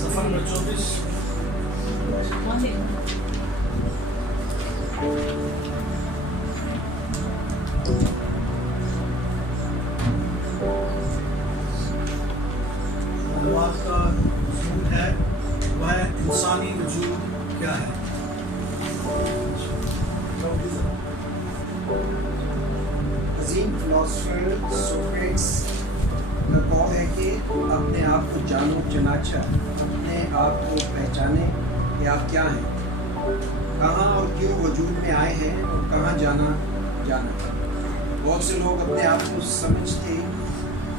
सफर number 24 अनुवाद का वजूद है, वह इंसानी वजूद क्या है। अजीम फिलोसफर सोक्रेट्स का कौल है कि अपने आप को जानो चनाचा, अपने आप को पहचाने कि आप क्या हैं, कहाँ और क्यों वजूद में आए हैं और कहाँ जाना। बहुत से लोग अपने आप को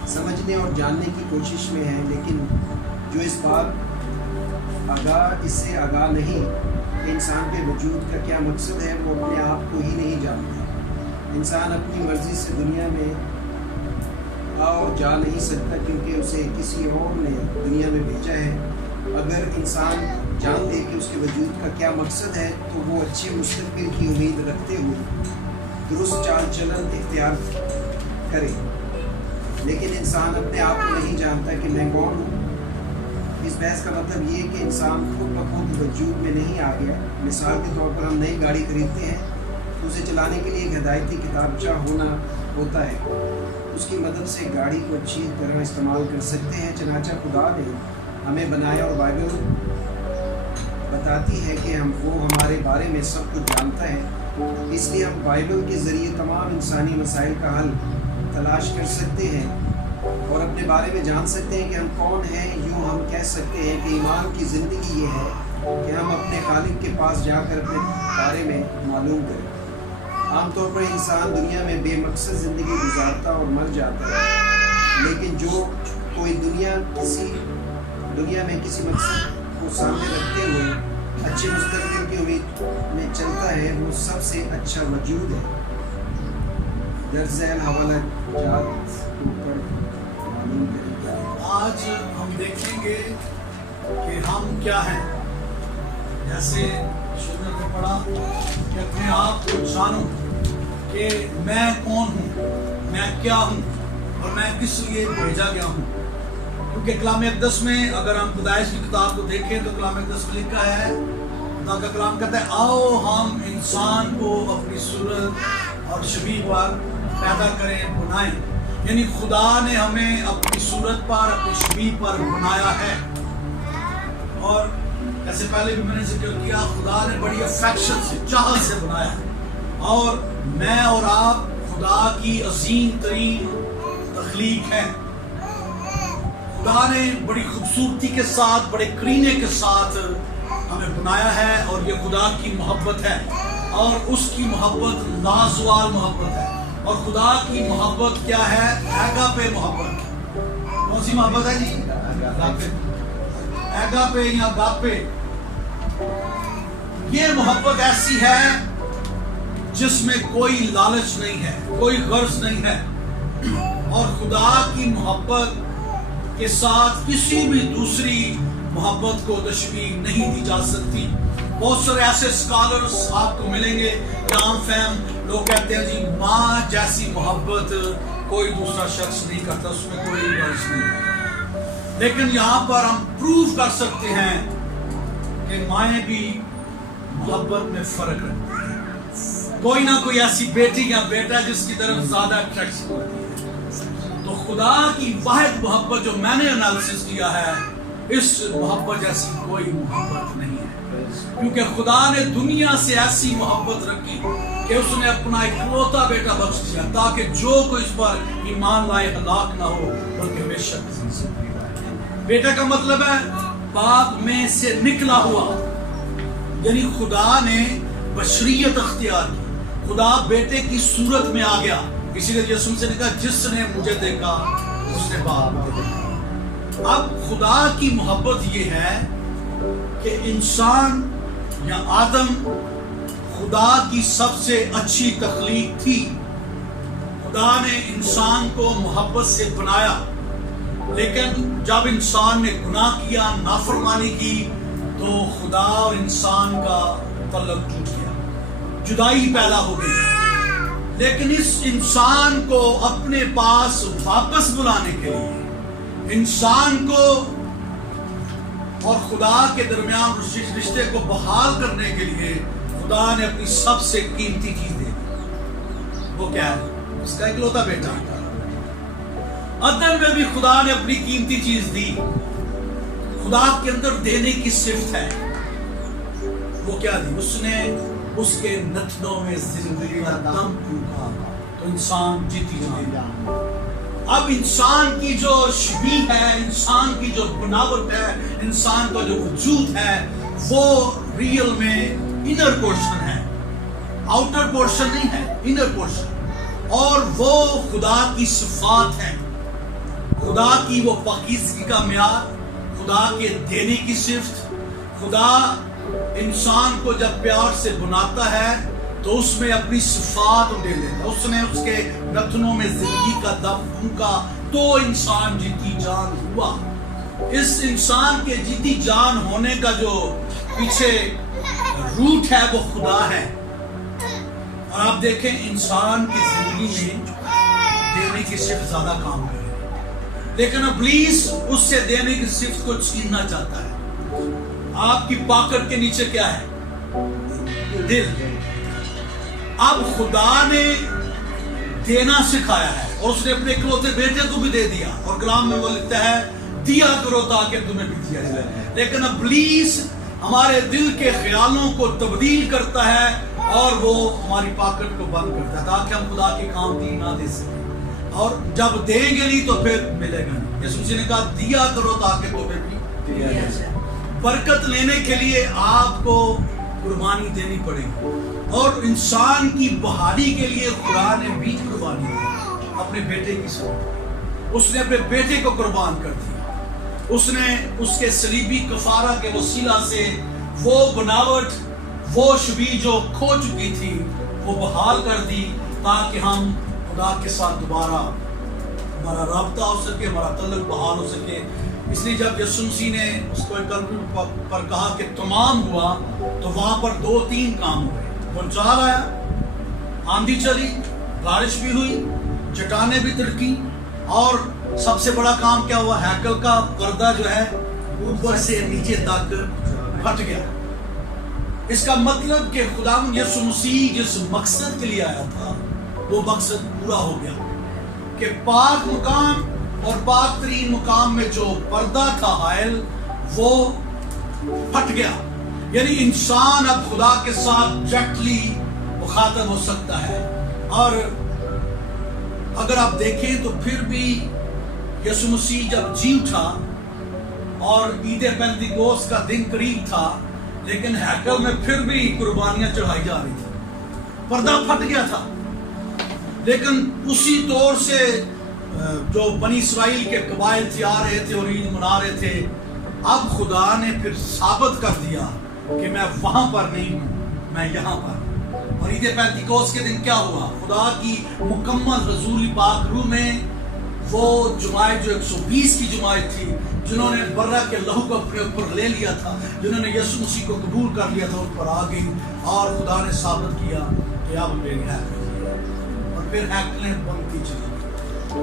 समझने और जानने की कोशिश में हैं, लेकिन जो इस बात इससे आगाह नहीं कि इंसान के वजूद का क्या मकसद है, वो अपने आप को ही नहीं जानते। इंसान अपनी मर्ज़ी से दुनिया में आ और जा नहीं सकता, क्योंकि उसे किसी और ने दुनिया में भेजा है। अगर इंसान जान ले कि उसके वजूद का क्या मकसद है, तो वो अच्छे मुस्तक़बिल की उम्मीद रखते हुए दुरुस्त चाल चलन इख्तियार करे। लेकिन इंसान अपने आप को नहीं जानता कि मैं कौन हूँ। इस बहस का मतलब ये है कि इंसान खुद बखुद वजूद में नहीं आ गया। मिसाल के तौर पर हम नई गाड़ी खरीदते हैं तो उसे चलाने के लिए एक हिदायती किताबचा होता है। उसकी मदद से गाड़ी को अच्छी तरह इस्तेमाल कर सकते हैं। चनाचा खुदा ने हमें बनाया और बाइबल बताती है कि वो हमारे बारे में सब कुछ जानता है। इसलिए हम बाइबल के ज़रिए तमाम इंसानी मसाइल का हल तलाश कर सकते हैं और अपने बारे में जान सकते हैं कि हम कौन हैं। यूँ हम कह सकते हैं कि ईमान की ज़िंदगी ये है कि हम अपने खालिक के पास जाकर अपने बारे में मालूम करें। आमतौर पर इंसान दुनिया में बेमकसद ज़िंदगी गुजारता और मर जाता है, लेकिन जो कोई दुनिया में किसी मकसद को सामने रखते हुए अच्छे मुस्तक़बिल की उम्मीद में चलता है, वो सबसे अच्छा वजूद है। दरअसल हवाला जात ऊपर मालूम करेंगे। आज हम देखेंगे कि हम क्या हैं। जैसे शुरू को पढ़ा कि अपने आप को जानो कि मैं कौन हूँ, मैं क्या हूँ और मैं किस लिए भेजा गया हूँ। क्योंकि कलाम अक़दस में अगर हम पैदाइश की किताब को देखें तो कलाम अक़दस में लिखा है, खुदा का कलाम कहता है, आओ हम इंसान को अपनी सूरत और शबीह पर पैदा करें, बनाएं। यानी खुदा ने हमें अपनी सूरत पर, अपनी शबीह पर बनाया है। और जैसे पहले भी मैंने जिक्र किया, खुदा ने बड़ी अफेक्शन से, चाहत से बनाया है। और मैं और आप खुदा की अजीम तरीन तख्लीक है। खुदा ने बड़ी खूबसूरती के साथ, बड़े करीने के साथ हमें बनाया है और ये खुदा की मोहब्बत है। और उसकी मोहब्बत लाजवाल मोहब्बत है। और खुदा की मोहब्बत क्या है? एगापे मोहब्बत। कौन सी मोहब्बत है जी? एगापे या गापे। ये मोहब्बत ऐसी है जिसमें कोई लालच नहीं है, कोई गर्ज नहीं है। और खुदा की मोहब्बत के साथ किसी भी दूसरी मोहब्बत को तशबीह नहीं दी जा सकती। बहुत सारे ऐसे स्कॉलर्स आपको मिलेंगे, आम फहम लोग कहते हैं जी माँ जैसी मोहब्बत कोई दूसरा शख्स नहीं करता, उसमें कोई गर्ज नहीं है। लेकिन यहाँ पर हम प्रूव कर सकते हैं कि माएँ भी मोहब्बत में फर्क रखती हैं। कोई ना कोई ऐसी बेटी या बेटा जिसकी तरफ ज्यादा अट्रैक्शन होती है। तो खुदा की वाहिद मोहब्बत जो मैंने एनालिसिस किया है, इस मोहब्बत जैसी कोई मोहब्बत नहीं है। क्योंकि खुदा ने दुनिया से ऐसी मोहब्बत रखी कि उसने अपना इकलौता बेटा बख्श दिया, ताकि जो कोई इस पर ईमान लाए हलाक ना हो, बल्कि हमेशा बेटा का मतलब है बाप में से निकला हुआ। यानी खुदा ने बशरियत अख्तियार की, खुदा बेटे की सूरत में आ गया। इसीलिए यीशु से ने कहा, जिसने मुझे देखा उसने बाप को देखा। अब खुदा की मोहब्बत ये है कि इंसान या आदम खुदा की सबसे अच्छी तख्लीक थी। खुदा ने इंसान को मोहब्बत से बनाया, लेकिन जब इंसान ने गुनाह किया, नाफरमानी की, तो खुदा और इंसान का तल्लुक टूट गया। जुदाई पैदा हो गई। लेकिन इस इंसान को अपने पास वापस बुलाने के लिए, इंसान को और खुदा के दरमियान उस रिश्ते को बहाल करने के लिए खुदा ने अपनी सबसे कीमती चीज दे दी। वो क्या है? उसका इकलौता बेटा। अदन में भी खुदा ने अपनी कीमती चीज दी। खुदा के अंदर देने की सिफ्त है। वो क्या दी? उसने उसके नथनों में जिंदगी का दम फूंका तो इंसान जीती गया। अब इंसान की जो शबीह है, इंसान की जो बनावट है, इंसान का जो वजूद है, वो रियल में इनर पोर्शन है, आउटर पोर्शन नहीं है, इनर पोर्शन। और वो खुदा की सिफात है, खुदा की वो पाकीज़गी का म्यार, खुदा के देने की सिफ्त। खुदा इंसान को जब प्यार से बुनाता है तो उसमें अपनी सिफात दे देता। उसने उसके नथनों में जिंदगी का दम फूंका तो इंसान जीती जान हुआ। इस इंसान के जीती जान होने का जो पीछे रूट है वो खुदा है। और आप देखें इंसान की जिंदगी में देने की सिर्फ ज्यादा काम करे, लेकिन इब्लीस उससे देने की सिर्फ को छीनना चाहता है। आपकी पॉकेट के नीचे क्या है? दिल। अब खुदा ने देना सिखाया है और उसने अपने इकलौते बेटे को भी दे दिया। और कलाम में वो लिखता है दिया करो ताकि तुम्हें भी दिया जाए। लेकिन इब्लीस हमारे दिल के ख्यालों को तब्दील करता है और वो हमारी पॉकेट को बंद करता है ताकि हम खुदा के काम दी ना दे सकें। और जब देंगे नहीं तो फिर मिलेगा नहीं। यीशु मसीह ने कहा दिया करो ताकि तुम्हें भी दिया जाए। बरकत लेने के लिए आपको कुर्बानी देनी पड़ेगी। और इंसान की बहाली के लिए खुदा ने भी कुर्बानी दी अपने बेटे की सूरत। उसने अपने बेटे को कुर्बान कर दिया। उसने उसके सलीबी कफारा के वसीला से वो बनावट, वो शबी जो खो चुकी थी, वो बहाल कर दी ताकि हम खुदा के साथ दोबारा हमारा राब्ता हो सके, हमारा तल्लुक बहाल हो सके। इसलिए जब यीशु मसीह ने उसको पर कहा कि तमाम हुआ तो वहां पर 2-3 काम हुए। भूचाल आया, आंधी चली, बारिश भी हुई, चट्टाने भी तिड़की, और सबसे बड़ा काम क्या हुआ? हैकल का पर्दा जो है ऊपर से नीचे तक फट गया। इसका मतलब कि खुदावंद यीशु मसीह जिस मकसद के लिए आया था वो मकसद पूरा हो गया कि पाक मुकाम और पाक तरीन मुकाम में जो पर्दा था हायल वो फट गया। यानी इंसान अब खुदा के साथ डायरेक्टली मुखातब हो सकता है। और अगर आप देखें तो फिर भी यीशु मसीह जब जी उठा और ईद पेंतिकोस्त का दिन करीब था, लेकिन हैकल में फिर भी कुर्बानियां चढ़ाई जा रही थी, पर्दा फट गया था। लेकिन उसी तौर से जो बनी इस्राइल के कबाइल थे आ रहे थे और ईद मना रहे थे, अब खुदा ने फिर साबित कर दिया कि मैं वहां पर नहीं हूं, मैं यहां पर। और ईद पेंतिकोस्त के दिन क्या हुआ? खुदा की मुकम्मल हुजूरी पाक रूह में वो जमात जो 120 की जमात थी, जिन्होंने बर्रा के लहू को अपने ऊपर ले लिया था, जिन्होंने यीशु मसीह को कबूल कर लिया था, उन पर आ गई और खुदा ने साबित किया कि अब मेरी हैकल। और फिर हैकलें बनती चली,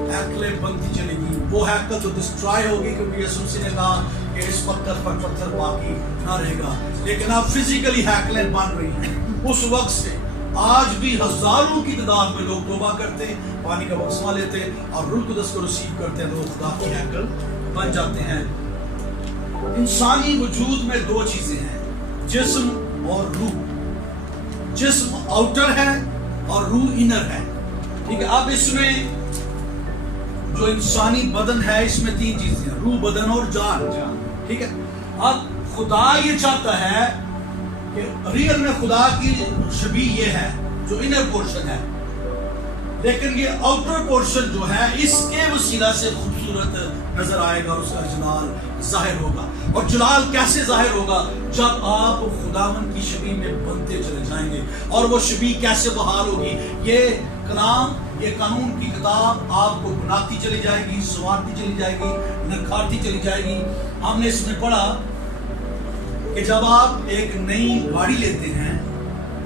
हैकलें बनती चलेगी। वो हैकल तो डिस्ट्रॉय होगी क्योंकि यीशु मसीह ने कहा कि इस पत्थर पर पत्थर बाकी ना रहेगा। लेकिन अब फिजिकली हैकलें बन रही हैं। उस वक्त से आज भी हजारों की तादाद में लोग तौबा करते, पानी का बपतिस्मा लेते और रूह कुदस को रिसीव करते हैं, तो खुदा की हैकल बन जाते हैं। इंसानी वजूद में 2 चीजें हैं, जिस्म और रूह। जिस्म आउटर है और रूह इनर है। ठीक है। अब इसमें जो इंसानी बदन है इसमें 3 चीजें, रूह, बदन और जान। ठीक है। अब खुदा ये चाहता है कि रियल में खुदा की शबी ये है जो इनर पोर्शन है, लेकिन ये आउटर पोर्शन जो है इसके वसीला से खूबसूरत नजर आएगा और उसका जलाल जाहिर होगा। और जलाल कैसे जाहिर होगा? जब आप खुदावन की शबी में बनते चले जाएंगे। और वो शबी कैसे बहाल होगी? ये कलाम, ये कानून की किताब आपको बनाती चली जाएगी, संवारती चली जाएगी, निखारती चली जाएगी। हमने इसमें पढ़ा कि जब आप एक नई गाड़ी लेते हैं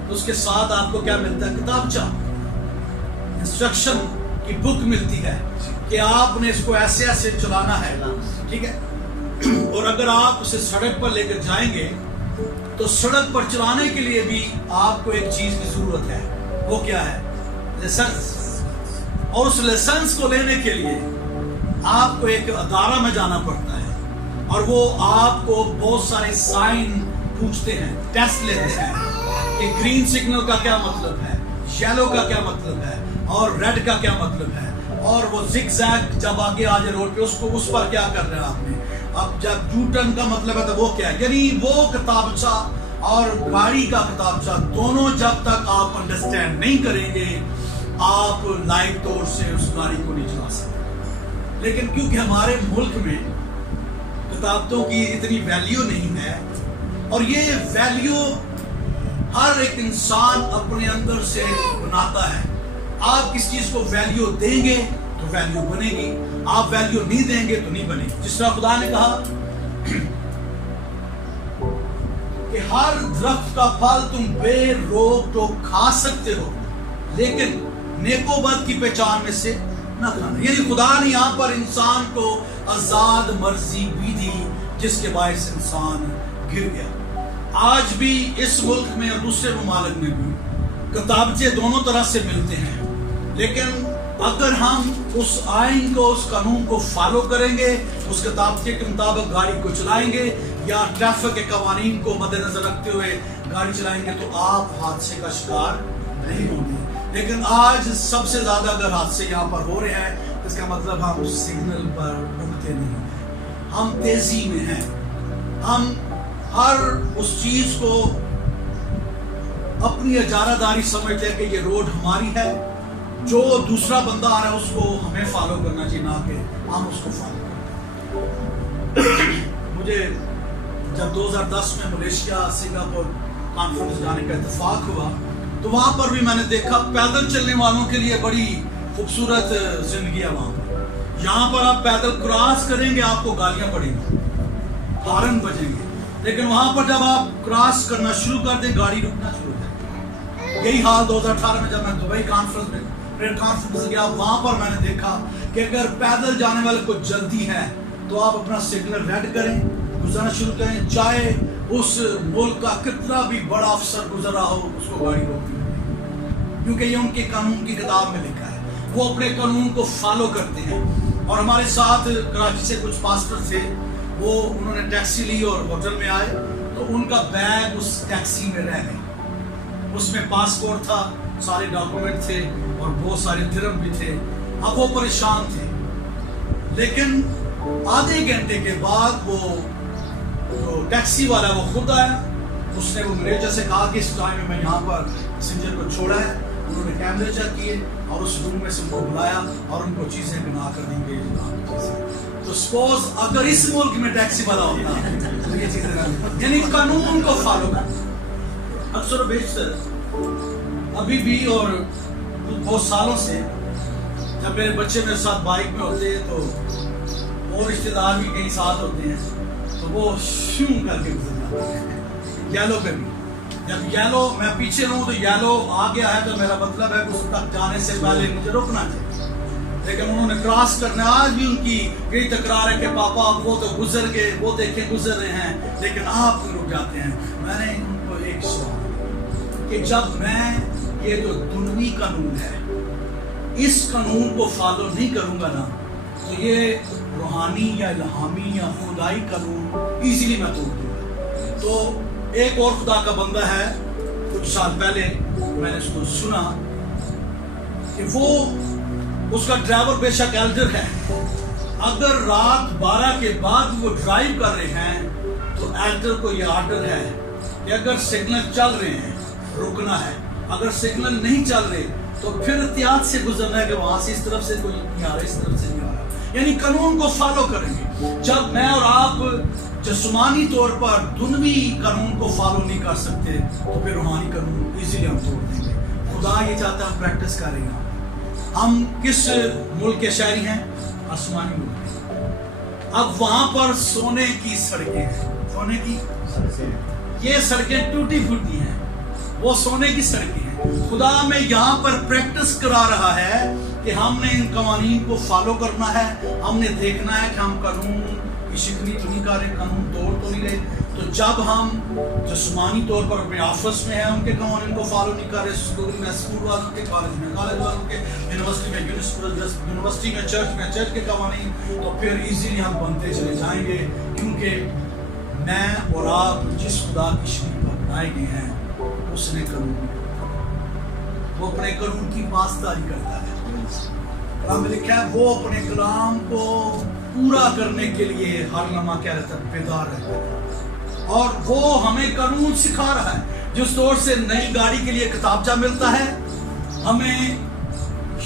तो تو اس کے ساتھ آپ کو کیا ملتا ہے؟ کتابچہ، انسٹرکشن کی بک ملتی ہے کہ آپ نے اس کو ایسے ایسے چلانا ہے، ٹھیک ہے؟ اور اگر آپ اسے سڑک پر لے کر جائیں گے تو سڑک پر چلانے کے لیے بھی آپ کو ایک چیز کی ضرورت ہے، وہ کیا ہے؟ لائسنس۔ اور اس لائسنس کو لینے کے لیے آپ کو ایک ادارہ میں جانا پڑتا ہے، اور وہ آپ کو بہت سارے سائن پوچھتے ہیں، ٹیسٹ لیتے ہیں کہ گرین سگنل کا کیا مطلب ہے، یلو کا کیا مطلب ہے، اور ریڈ کا کیا مطلب ہے، اور وہ زگ زیگ جب آگے آ جائے روڈ پہ اس پر کیا کر رہے ہیں آپ نے، اب جب یو ٹرن کا مطلب ہے تو وہ کیا ہے۔ یعنی وہ کتابچہ اور گاڑی کا کتابچہ دونوں جب تک آپ انڈرسٹینڈ نہیں کریں گے آپ لائف طور سے اس گاڑی کو نہیں چلا سکتے۔ لیکن کیونکہ ہمارے ملک میں کتابوں کی اتنی ویلیو نہیں ہے، اور یہ ویلیو ہر ایک انسان اپنے اندر سے بناتا ہے۔ آپ کس چیز کو ویلیو دیں گے تو ویلیو بنے گی، آپ ویلیو نہیں دیں گے تو نہیں بنے گی۔ جس طرح خدا نے کہا کہ ہر درخت کا پھل تم بے روک ٹوک کھا سکتے ہو، لیکن نیک و بد کی پہچان میں سے نہ کھانا۔ یعنی خدا نے یہاں پر انسان کو آزاد مرضی بھی دی، جس کے باعث انسان گر گیا۔ آج بھی اس ملک میں اور دوسرے ممالک میں بھی کتابچے دونوں طرح سے ملتے ہیں، لیکن اگر ہم اس آئین کو، اس قانون کو فالو کریں گے، اس کتابچے کے مطابق گاڑی کو چلائیں گے، یا ٹریفک کے قوانین کو مد نظر رکھتے ہوئے گاڑی چلائیں گے، تو آپ حادثے کا شکار نہیں ہوں گے۔ لیکن آج سب سے زیادہ اگر حادثے یہاں پر ہو رہے ہیں، اس کا مطلب ہم سگنل پر رکتے نہیں ہیں، ہم تیزی میں ہیں، ہم ہر اس چیز کو اپنی اجارہ داری سمجھتے ہیں کہ یہ روڈ ہماری ہے، جو دوسرا بندہ آ رہا ہے اس کو ہمیں فالو کرنا چاہیے، نہ کہ ہم اس کو فالو کریں۔ مجھے جب 2010 میں ملیشیا سنگاپور کانفرنس جانے کا اتفاق ہوا تو وہاں پر بھی میں نے دیکھا پیدل چلنے والوں کے لیے بڑی خوبصورت زندگی ہے وہاں پر۔ یہاں پر آپ پیدل کراس کریں گے آپ کو گالیاں پڑیں گی، ہارن بجیں گے، لیکن وہاں پر جب آپ کراس کرنا شروع کر دیں گاڑی رکنا شروع ہو جائے گی۔ یہی حال 2018 میں جب میں دبئی کانفرنس میں گیا، وہاں پر میں نے دیکھا کہ اگر پیدل جانے والے کو جلدی ہے تو آپ اپنا سگنل ریڈ کریں، گزرنا شروع کریں، چاہے اس ملک کا کتنا بھی بڑا افسر گزر رہا ہو، اس کو گاڑی روکنی ہوگی، کیونکہ یہ ان کے قانون کی کتاب میں لکھا ہے، وہ اپنے قانون کو فالو کرتے ہیں۔ اور ہمارے ساتھ کراچی سے کچھ پاسٹر تھے، وہ انہوں نے ٹیکسی لی اور ہوٹل میں آئے تو ان کا بیگ اس ٹیکسی میں رہ گیا، اس میں پاسپورٹ تھا، سارے ڈاکومنٹ تھے اور بہت سارے درہم بھی تھے۔ اب وہ پریشان تھے، لیکن آدھے گھنٹے کے بعد وہ جو ٹیکسی والا وہ خود آیا، اس نے وہ مینیجر سے کہا کہ اس ٹائم میں یہاں پر پیسنجر کو چھوڑا ہے۔ انہوں نے کیمرے چیک کیے اور اس روم میں سے ان کو بلایا اور ان کو چیزیں گنا کر دیں گے۔ تو سپوز اگر اس ملک میں ٹیکسی والا ہوتا تو یہ چیزیں، یعنی قانون کو فالو کرنا۔ اکثر و بیشتر ابھی بھی اور بہت سالوں سے جب میرے بچے میرے ساتھ بائک میں ہوتے ہیں تو وہ رشتے دار بھی کہیں ساتھ ہوتے ہیں تو وہ شوں کر کے گزر جاتے ہیں۔ یلو پہ بھی جب یلو میں پیچھے رہوں تو یلو آ گیا ہے تو میرا مطلب ہے کہ اس تک جانے سے پہلے مجھے روکنا چاہیے، لیکن انہوں نے کراس کرنا۔ آج بھی ان کی یہی تکرار ہے کہ پاپا وہ تو گزر گئے، وہ دیکھیں گزر رہے ہیں، لیکن آپ رک جاتے ہیں۔ میں نے ان کو ایک سوال کہ جب میں یہ جو دنوی قانون ہے اس قانون کو فالو نہیں کروں گا نا، تو یہ روحانی یا الہامی یا خدائی قانون ایزیلی میں توڑ دوں گا۔ تو ایک اور خدا کا بندہ ہے، کچھ سال پہلے میں نے اس کو سنا کہ وہ اس کا ڈرائیور بے شک ایلڈر ہے، اگر رات 12 کے بعد وہ ڈرائیو کر رہے ہیں تو ایلڈر کو یہ آرڈر ہے کہ اگر سگنل چل رہے ہیں رکنا ہے، اگر سگنل نہیں چل رہے تو پھر احتیاط سے گزرنا ہے کہ وہاں سے اس طرف سے کوئی نہیں آ رہا، اس طرف سے نہیں آ رہا۔ یعنی قانون کو فالو کریں گے۔ جب میں اور آپ جسمانی طور پر دنوی قانون کو فالو نہیں کر سکتے تو پھر روحانی قانون ایزیلی ہم توڑ دیں گے۔ خدا یہ چاہتا ہے ہم پریکٹس کریں گے۔ ہم کس ملک کے شہری ہیں؟ آسمانی ملک۔ اب وہاں پر سونے کی سڑکیں ہیں، سونے کی یہ سڑکیں ٹوٹی پھوٹی ہیں، وہ سونے کی سڑکیں ہیں. خدا میں یہاں پر پریکٹس کرا رہا ہے کہ ہم نے ان قوانین کو فالو کرنا ہے. ہم نے دیکھنا ہے کہ ہم قانون کی شکنی تو نہیں کر رہے, قانون توڑ تو نہیں رہے. تو جب ہم جسمانی طور پر اپنے آفس میں ہیں, ان کے قوانین کو فالو نہیں کر رہے, اسکول والوں کے, کالج میں کالج والوں کے, یونیورسٹی میں, چرچ کے قوانین, تو پھر ایزیلی ہم بنتے چلے جائیں گے. کیونکہ میں اور آپ جس خدا کی شکل پر بنائے گئے ہیں اس نے قانون, وہ اپنے قانون کی پاسداری کرتا ہے. ہم لکھا ہے وہ اپنے کلام کو پورا کرنے کے لیے ہر لمحہ کیا رہتا ہے, بیدار رہتا ہے. اور وہ ہمیں قانون سکھا رہا ہے. جس طور سے نئی گاڑی کے لیے کتابچہ ملتا ہے, ہمیں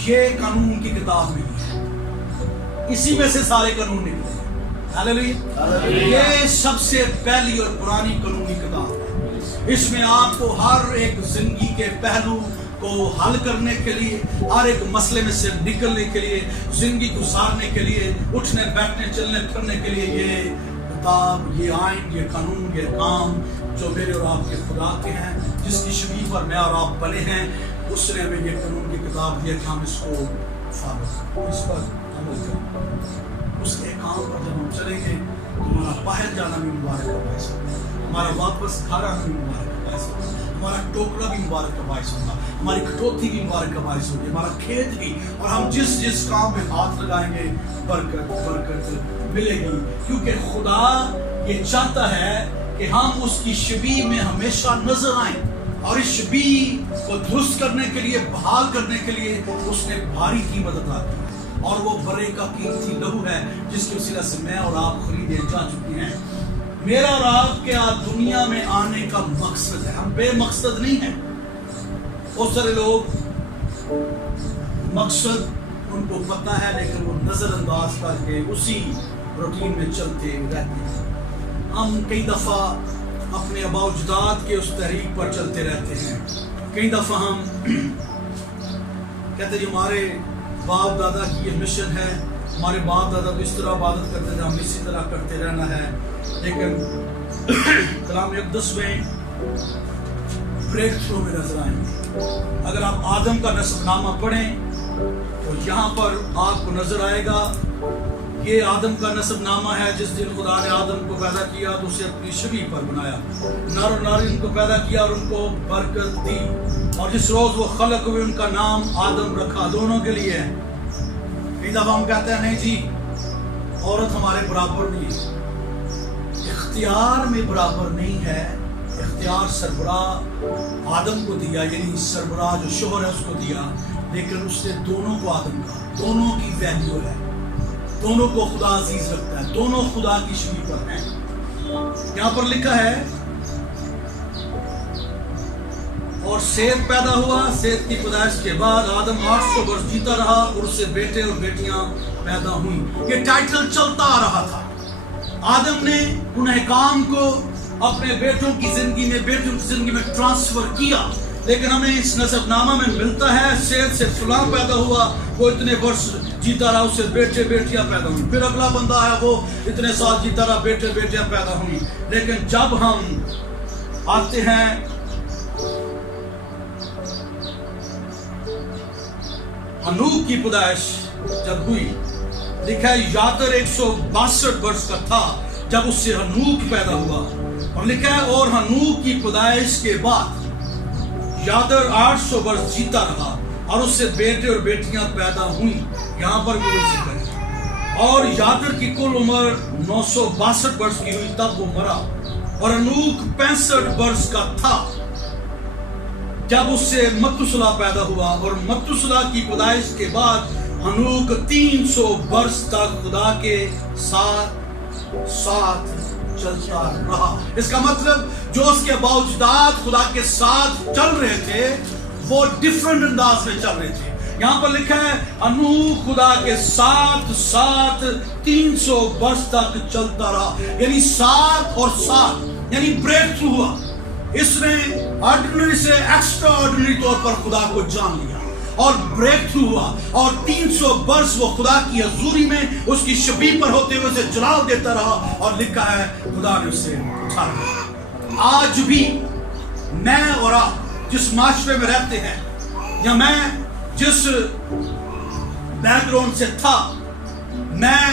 یہ قانون کی کتاب ملی ہے, اسی میں سے سارے قانون نکلے ہیں. ہاللیلویہ. یہ سب سے پہلی اور پرانی قانونی کتاب ہے. اس میں آپ کو ہر ایک زندگی کے پہلو کو حل کرنے کے لیے, ہر ایک مسئلے میں سے نکلنے کے لیے, زندگی گزارنے کے لیے, اٹھنے بیٹھنے چلنے پھرنے کے لیے یہ کتاب, یہ آئین, یہ قانون, یہ کام جو میرے اور آپ کے خدا کے ہیں, جس کی شبیہ پر میں اور آپ پلے ہیں, اس نے ہمیں یہ قانون کی کتاب دیا کہ ہم اس کو فالو کریں, اس پر عمل کریں. اس کے کام پر جب ہم چلیں گے تو ہمارا باہر جانا بھی مبارک کا باعث ہوگا, ہمارا واپس گھر آنا بھی مبارک کا باعث ہوگا, ہمارا ٹوکرا بھی مبارک کا باعث ہوگا, ہماری کٹوتی بھی مبارک کا باعث ہوگی, ہمارا کھیت بھی, اور ہم جس کام میں ہاتھ لگائیں گے برکت ملے گی. کیونکہ خدا یہ چاہتا ہے کہ ہم اس کی شبیہ میں ہمیشہ نظر آئیں, اور اس شبیہ کو درست کرنے کے لیے, بحال کرنے کے لیے اس نے بھاری قیمت عطا کی, اور وہ برے کا قیمتی لہو ہے جس کی وسیلہ سے میں اور آپ خریدے جا چکے ہیں. میرا اور آپ کے دنیا میں آنے کا مقصد ہے, ہم بے مقصد نہیں ہیں. بہت سارے لوگ مقصد ان کو پتہ ہے لیکن وہ نظر انداز کر کے اسی روٹین میں چلتے رہتے ہیں. ہم کئی دفعہ اپنے آباء و اجداد کے اس تحریک پر چلتے رہتے ہیں. کئی دفعہ ہم کہتے ہیں ہمارے باپ دادا کی یہ مشن ہے, ہمارے باپ دادا تو اس طرح عبادت کرتے تھے, ہم اسی طرح کرتے رہنا ہے. لیکن کلام اقدس میں بریک تھرو میں نظر آئیں گے. اگر آپ آدم کا نسب نامہ پڑھیں تو یہاں پر آپ کو نظر آئے گا یہ آدم کا نسب نامہ ہے. جس دن خدا نے آدم کو پیدا کیا تو اسے اپنی شبیہ پر بنایا, نر و ناری ان کو پیدا کیا اور ان کو برکت دی, اور جس روز وہ خلق ہوئے ان کا نام آدم رکھا. دونوں کے لیے ہے. کئی دفعہ ہم کہتے ہیں نہیں جی عورت ہمارے برابر نہیں ہے, اختیار میں برابر نہیں ہے. اختیار سربراہ آدم کو دیا, یعنی سربراہ جو شوہر ہے اس کو دیا, لیکن اس نے دونوں کو آدم کا, دونوں کی ویلیو ہے, دونوں کو خدا عزیز رکھتا ہے, دونوں خدا کی شبیہ پر ہیں. یہاں پر لکھا ہے اور سیت پیدا ہوا, سیت کی پیدائش کے بعد آدم 800 برس جیتا رہا اور اس سے بیٹے اور بیٹیاں پیدا ہوئیں. یہ ٹائٹل چلتا آ رہا تھا. آدم نے ان احکام کو اپنے بیٹوں کی زندگی میں ٹرانسفر کیا, لیکن ہمیں اس نسب نامہ میں ملتا ہے سیت سے فلاں پیدا ہوا, وہ اتنے برس جیتا رہا, اس سے بیٹے بیٹیاں پیدا ہوئی. پھر اگلا بندہ آیا, وہ اتنے سال جیتا رہا, بیٹے بیٹیاں پیدا ہوئی. لیکن جب ہم آتے ہیں ہنوک کی پیدائش جب ہوئی, لکھا ہے یاتر 162 برس کا تھا جب اس سے ہنوک پیدا ہوا, اور لکھا ہے اور ہنوک کی پیدائش کے بعد یاتر 800 برس جیتا رہا اور اس سے بیٹے اور بیٹیاں پیدا ہوئیں. یہاں پر بھی ذکر ہے. اور یاتر کی کل عمر 962 برس کی ہوئی تب وہ مرا, اور ہنوک 65 برس کا تھا جب اس سے متوسلا پیدا ہوا, اور متوسلا کی پیدائش کے بعد ہنوک 300 برس تک خدا کے ساتھ چلتا رہا. اس کا مطلب جو اس کے باوجود خدا کے ساتھ چل رہے تھے وہ ڈیفرنٹ انداز میں چل رہے تھے. یہاں پر لکھا ہے ہنوک خدا کے ساتھ 300 برس تک چلتا رہا, یعنی 7 اور 7 یعنی بریک تھرو ہوا. اس نے آرڈنری سے ایکسٹرا آرڈنری طور پر خدا کو جان لیا اور بریک تھرو ہوا, اور 300 برس وہ خدا کی حضوری میں اس کی شبیہ پر ہوتے ہوئے اسے جلال دیتا رہا, اور لکھا ہے خدا نے اسے اٹھا لیا. آج بھی میں اور آپ जिस माशरे में रहते हैं, या मैं जिस बैकग्राउंड से था, मैं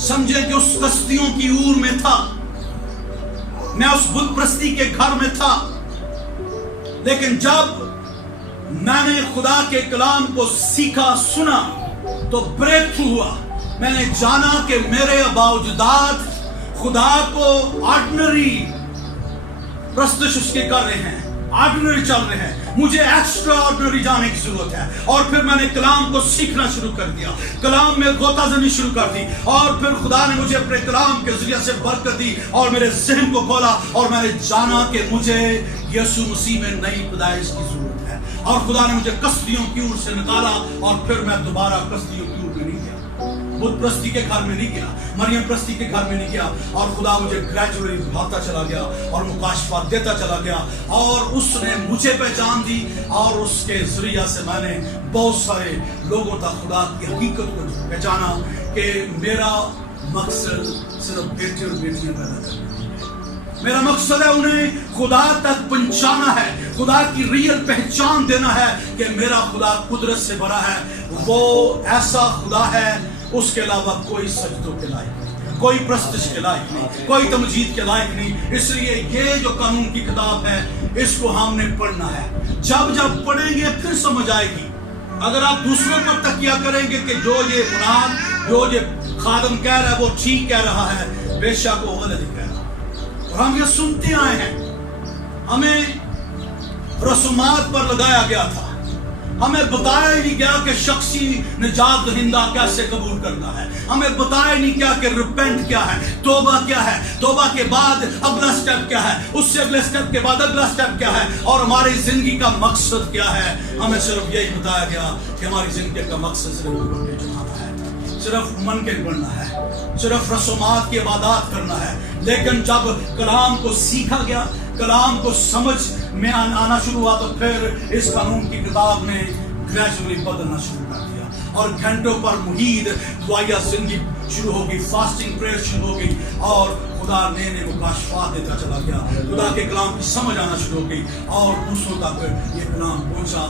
समझे कि उस कश्तियों की ऊर में था, मैं उस बुत प्रस्ती के घर में था, लेकिन जब मैंने खुदा के कलाम को सीखा, सुना, तो ब्रेक थ्रू हुआ। मैंने जाना कि मेरे बावजूदात खुदा को ऑर्डिनरी प्रस्तुत उसके कर रहे हैं, ऑर्डिनरी चल रहे हैं, मुझे एक्स्ट्रा ऑर्डिनरी जाने की जरूरत है। और फिर मैंने कलाम को सीखना शुरू कर दिया, कलाम में गोताजनी शुरू कर दी, और फिर खुदा ने मुझे अपने कलाम के जरिए से बरकत दी और मेरे ज़हन को खोला, और मैंने जाना कि मुझे यीशु मसीह में नई पैदाइश की जरूरत है। और खुदा ने मुझे कसदियों की ओर से निकाला, और फिर मैं दोबारा कसदियों की ओर में नहीं गया, बुत प्रस्ती के घर में नहीं गया, मरियम प्रस्ती के घर में नहीं गया, और खुदा मुझे ग्रेजुअली बढ़ाता चला गया और मुकाशफा देता चला गया, और उसने मुझे पहचान दी, और उसके जरिया से मैंने बहुत सारे लोगों तक खुदा की हकीकत को पहचाना कि मेरा मकसद सिर्फ बेटे और बेटियां पैदा करना है। मेरा मकसद है उन्हें खुदा तक पहुंचाना है, खुदा की रियल पहचान देना है कि मेरा खुदा कुदरत से बड़ा है, वो ऐसा खुदा है, उसके अलावा कोई सजदों के लायक नहीं, कोई प्रस्तुत के लायक नहीं, कोई तमजीद के लायक नहीं। इसलिए ये जो कानून की किताब है, इसको हमने पढ़ना है। जब जब पढ़ेंगे फिर समझ आएगी। अगर आप दूसरों पर तकिया करेंगे कि जो ये बुनाद, जो ये खादम कह रहा है वो ठीक कह रहा है, बेशक वो गलत कह रहा है। और हम ये सुनते आए हैं, हमें रसूमात पर लगाया गया था, हमें बताया ही नहीं गया कि शख्सी निजात दहिंदा कैसे कबूल करना है, हमें बताया नहीं क्या कि रिपेंट क्या है, तौबा क्या है, तौबा के बाद अगला स्टेप क्या है, उससे अगले स्टेप के बाद अगला स्टेप क्या है, और हमारी जिंदगी का मकसद क्या है। हमें सिर्फ यही बताया गया कि हमारी जिंदगी का मकसद सिर्फ ऊपर के चढ़ाना है, सिर्फ मन के बढ़ना है, सिर्फ रसूमात की इबादत करना है। लेकिन जब कलाम को सीखा गया, कलाम को समझ में आना शुरू हुआ, तो फिर इस कानून की किताब ने ग्रेजुअली बदलना शुरू कर दिया, और घंटों पर मुहीद दुआया जिंदगी शुरू होगी, फास्टिंग प्रेयर शुरू होगी, और खुदा ने मुकाशफा देता चला गया, खुदा के कलाम की समझ आना शुरू हो गई, और दूसरों तक ये कलाम पहुंचा।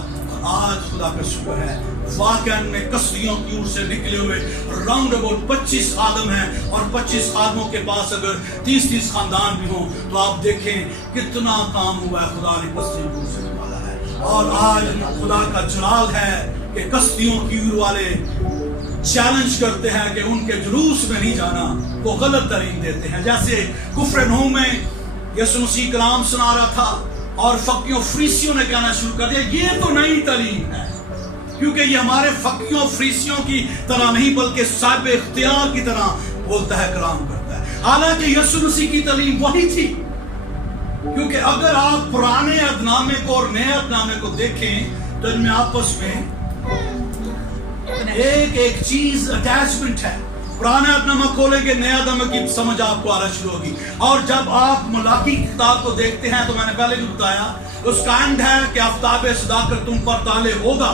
आज खुदा का शुक्र है, वाकई में कसदियों की ओर से निकले हुए राउंड अबाउट 25 खादम हैं, और 25 खादमों के पास अगर 30-30 खानदान भी हों, तो आप देखें कितना काम हुआ है, खुदा ने कसदियों की ओर से निकाला है। और आज खुदा का जलाल है कि कसदियों की ओर वाले चैलेंज करते हैं कि उनके जुलूस में नहीं जाना, वो गलत तालीम देते हैं। जैसे कुफ्र-ए-नहूम में यीशु मसीह कलाम सुना रहा था, और फकीयों फरीसियों ने कहना शुरू कर दिया ये तो नई तालीम है, क्योंकि ये हमारे फकीयों फरीसियों की तरह नहीं बल्कि साहिब इख्तियार की तरह बोलता है, कलाम करता है। हालांकि यीशु मसीह की तालीम वही थी, क्योंकि अगर आप पुराने अहदनामे को और नए अहदनामे को देखें तो इनमें आपस में एक चीज अटैचमेंट है। पुराना अहदनामा खोलेंगे, नया अहदनामा की समझ आपको आना शुरू होगी। और जब आप मलाकी की किताब को देखते हैं, तो मैंने पहले भी बताया, उसका एंड है कि आफ्ताब सदाकत तुम पर ताले होगा,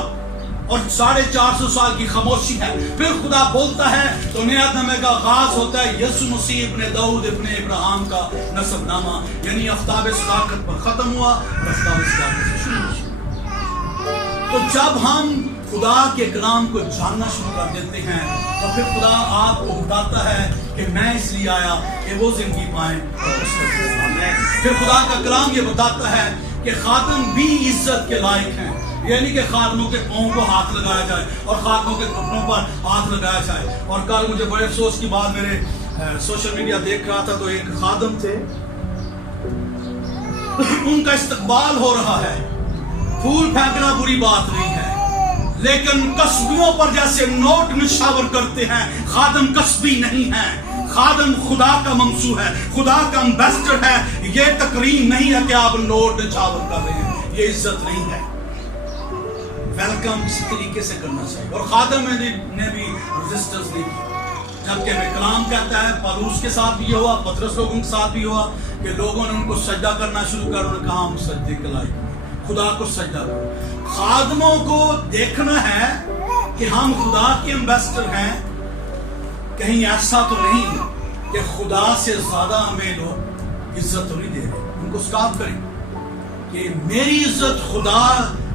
और 450 साल की खामोशी है। फिर खुदा बोलता है, तो नया अहदनामे का आगाज होता है यीशु मसीह इब्ने दाऊद इब्ने इब्राहिम का नसबनामा, यानी आफ्ताब सदाकत पर खत्म हुआ और आफ्ताब सदाकत से शुरू हुआ। तो जब हम खुदा के कलाम को जानना शुरू कर देते हैं, तो फिर खुदा आपको बताता है कि मैं इसलिए आया कि वो जिंदगी पाए। फिर खुदा का कलाम ये बताता है कि खातम भी इज्जत के लायक हैं, यानी कि खातमों के पाँव को हाथ लगाया जाए और खातमों के कपड़ों पर हाथ लगाया जाए। और कल मुझे बड़े अफसोस की बात, मेरे सोशल मीडिया देख रहा था, तो एक खादम थे, उनका इस्तकबाल हो रहा है। फूल फेंकना बुरी बात नहीं है, लेकिन कस्बियों पर जैसे नोट निशावर करते हैं, खादम कस्बी नहीं है, खादम खुदा का ममसू है, खुदा का एम्बेसडर है। ये तकरीम नहीं है कि आप नोट निशावर कर रहे हैं, ये इज्जत नहीं है। वेलकम इसी तरीके से करना चाहिए। और खादम ने भी रेजिस्टेंस नहीं किया, जबकि मैं कलाम कहता है, पौलुस के साथ भी हुआ, पतरस लोगों के साथ भी हुआ कि लोगों ने उनको सजदा करना शुरू कर, उन्होंने कहा हम सजदे के लायक, खुदा को सजदा करो। खादमों को देखना है कि हम खुदा के एम्बेसडर हैं, कहीं ऐसा तो नहीं कि खुदा से ज्यादा हमें लोग इज्जत तो नहीं दे रहे। उनको स्टॉप करें, کہ میری عزت خدا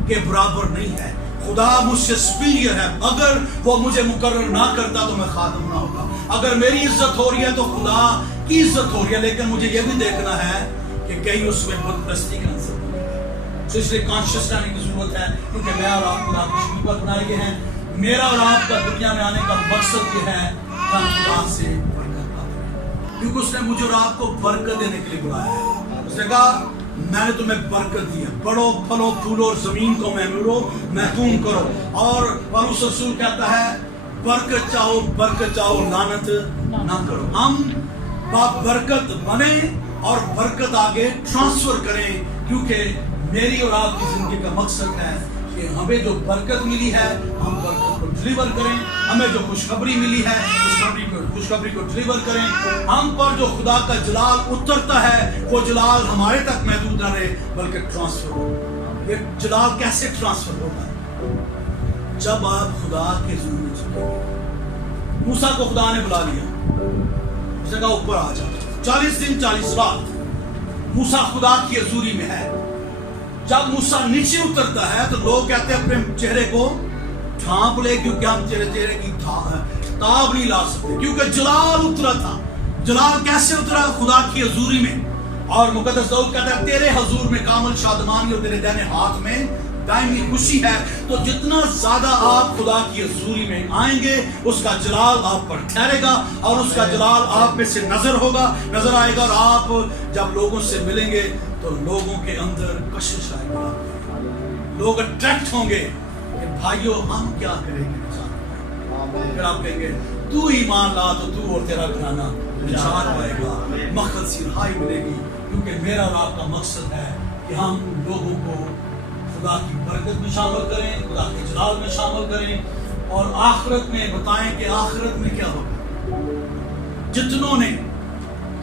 کے برابر نہیں ہے. خدا مجھ سے سپیریئر ہے. اگر وہ مجھے مقرر نہ کرتا تو میں خاتم نہ ہوگا. اگر میری عزت ہو رہی ہے تو خدا کی عزت ہو رہی ہے. لیکن مجھے یہ بھی دیکھنا ہے کہ کہیں اس میں بت پرستی کا عنصر نہیں ہے. تو اس لیے کانشیس رہنے کی ضرورت ہے, کیونکہ میں اور آپ خدا کی شکل پر بنائے گئے ہیں. میرا اور آپ کا دنیا میں آنے کا مقصد یہ ہے کہ ہم خدا سے برکت پاتے ہیں, کیونکہ اس نے مجھے اور آپ کو برکت دینے کے لیے بلایا ہے. اس نے کہا میں نے تمہیں برکت دی ہے, بڑھو پھلو پھولو اور زمین کو محکوم کرو. اور پولس رسول کہتا ہے برکت چاہو لعنت نہ کرو. ہم برکت بنے اور برکت آگے ٹرانسفر کریں, کیونکہ میری اور آپ کی زندگی کا مقصد ہے کہ ہمیں جو برکت ملی ہے ہم برکت کو ڈلیور کریں. ہمیں جو خوشخبری ملی ہے خوشخبری کو ڈلیور کریں. ہم پر جو خدا کا جلال اترتا ہے وہ جلال ہمارے تک محدود نہ رہے بلکہ ٹرانسفر ہو. یہ جلال کیسے ٹرانسفر ہوتا ہے؟ جب آپ خدا کے حضور میں جھکیں گے. موسیٰ کو خدا نے بلا لیا, اس نے کہا اوپر آ جا. 40 دن 40 رات موسیٰ خدا کی حضوری میں ہے. جب موسیٰ نیچے اترتا ہے تو لوگ کہتے ہیں اپنے چہرے کو ڈھانپ لے, کیونکہ ہم چہرے کی تاب نہیں لا سکتے, کیونکہ جلال اترا تھا. جلال کیسے اترا؟ خدا کی حضوری میں. اور مقدس داؤد کہتا ہے تیرے حضور میں کامل شادمانی اور تیرے دائیں ہاتھ میں دائمی خوشی ہے. تو جتنا زیادہ آپ خدا کی حضوری میں آئیں گے اس کا جلال آپ پر ٹھہرے گا, اور اس کا جلال آپ میں سے نظر آئے گا. اور آپ جب لوگوں سے ملیں گے تو لوگوں کے اندر کشش آئے گا. لوگ اٹریکٹ ہوں گے کہ بھائیو ہم کیا کریں گے. پھر آپ کہیں گے تو ایمان لا تو تو اور تیرا گھرانہ نجات پائے گا, مقصد سی رہائی ملے گی. کیونکہ میرا اور آپ کا مقصد ہے کہ ہم لوگوں کو خدا کی برکت میں شامل کریں, خدا کے جلال میں شامل کریں, اور آخرت میں بتائیں کہ آخرت میں کیا ہوگا. جتنوں نے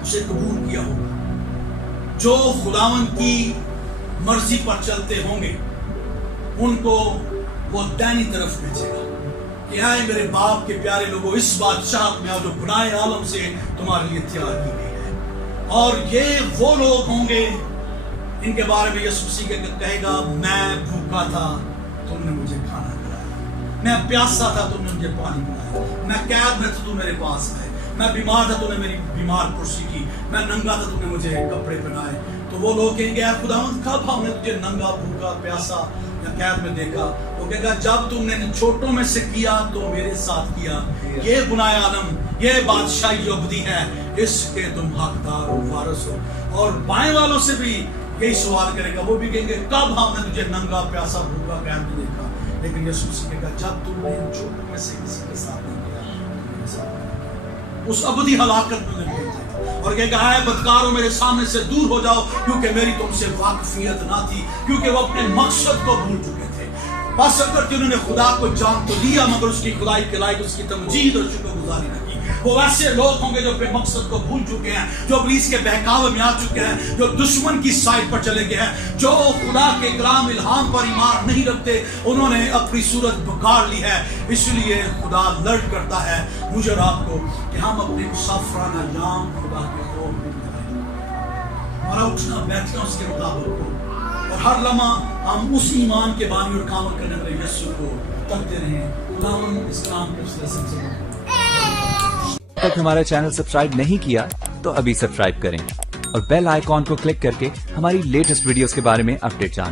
اسے قبول کیا ہوگا, جو خداوند کی مرضی پر چلتے ہوں گے, ان کو وہ دائنی طرف بھیجے گا کہ آئے میرے باپ کے پیارے لوگوں, اس بادشاہ میں جو بنائے عالم سے تمہارے لیے تیار کی گئی ہے. اور یہ وہ لوگ ہوں گے ان کے بارے میں یسوع مسیح کہے گا میں بھوکا تھا تم نے مجھے کھانا کھلایا, میں پیاسا تھا تم نے مجھے پانی پلایا, میں قید میں تھا تو میرے پاس آئے, میں بیمار تھا تو نے میری بیمار پرسی کی, میں ننگا تھا تو نے مجھے کپڑے پہنائے. تو وہ لوگ کہیں گے اے خداوند کب ہم نے تجھے ننگا بھوکا پیاسا یا قید میں دیکھا؟ وہ کہے گا جب تم نے چھوٹوں میں سے کیا تو میرے ساتھ کیا. یہ بنائے عالم, یہ بادشاہی جو ابدی ہے, اس کے تم حقدار و وارث ہو. اور بائیں والوں سے بھی یہی سوال کرے گا, وہ بھی کہیں گے کب ہم نے تجھے ننگا پیاسا بھوکا قید میں دیکھا؟ لیکن یسوع مسیح کہے گا جب تم نے چھوٹوں میں سے کسی کے ساتھ نہیں کیا میرے ساتھ. اس ابدی ہلاکت میں نہیں بھیجے اور کہے گا اے بدکاروں میرے سامنے سے دور ہو جاؤ, کیونکہ میری تم سے واقفیت نہ تھی, کیونکہ وہ اپنے مقصد کو بھول چکے تھے. بس اگر کہ انہوں نے خدا کو جان تو لیا مگر اس کی خدائی کے لائق اس کی تمجید اور شکر گزاری نہ کی. وہ ویسے لوگ ہوں گے جو اپنے مقصد کو بھول چکے ہیں, جو ابلیس کے بہکاوے میں آ چکے ہیں, جو دشمن کی سائٹ پر چلے گئے ہیں, جو خدا کے کلام الہام پر ایمان نہیں رکھتے. انہوں نے اپنی صورت بگاڑ لی ہے. اس لیے خدا لرٹ کرتا ہے مجھے اور آپ کو کہ ہم اپنے مسافرانہ ایام خدا کے خوف میں جائیں, ہمارا اٹھنا بیٹھنا اس کے مطابق ہو, اور ہر لمحہ ہم اس ایمان کے بانی اور کامل کرنے والے یسوع کو کرتے رہیں. خداوند اس کام کے اس لیسن سے تک ہمارا چینل سبسکرائب نہیں کیا تو ابھی سبسکرائب کریں اور بیل آئیکن کو کلک کر کے ہماری لیٹسٹ ویڈیوز کے بارے میں اپڈیٹ جانیں.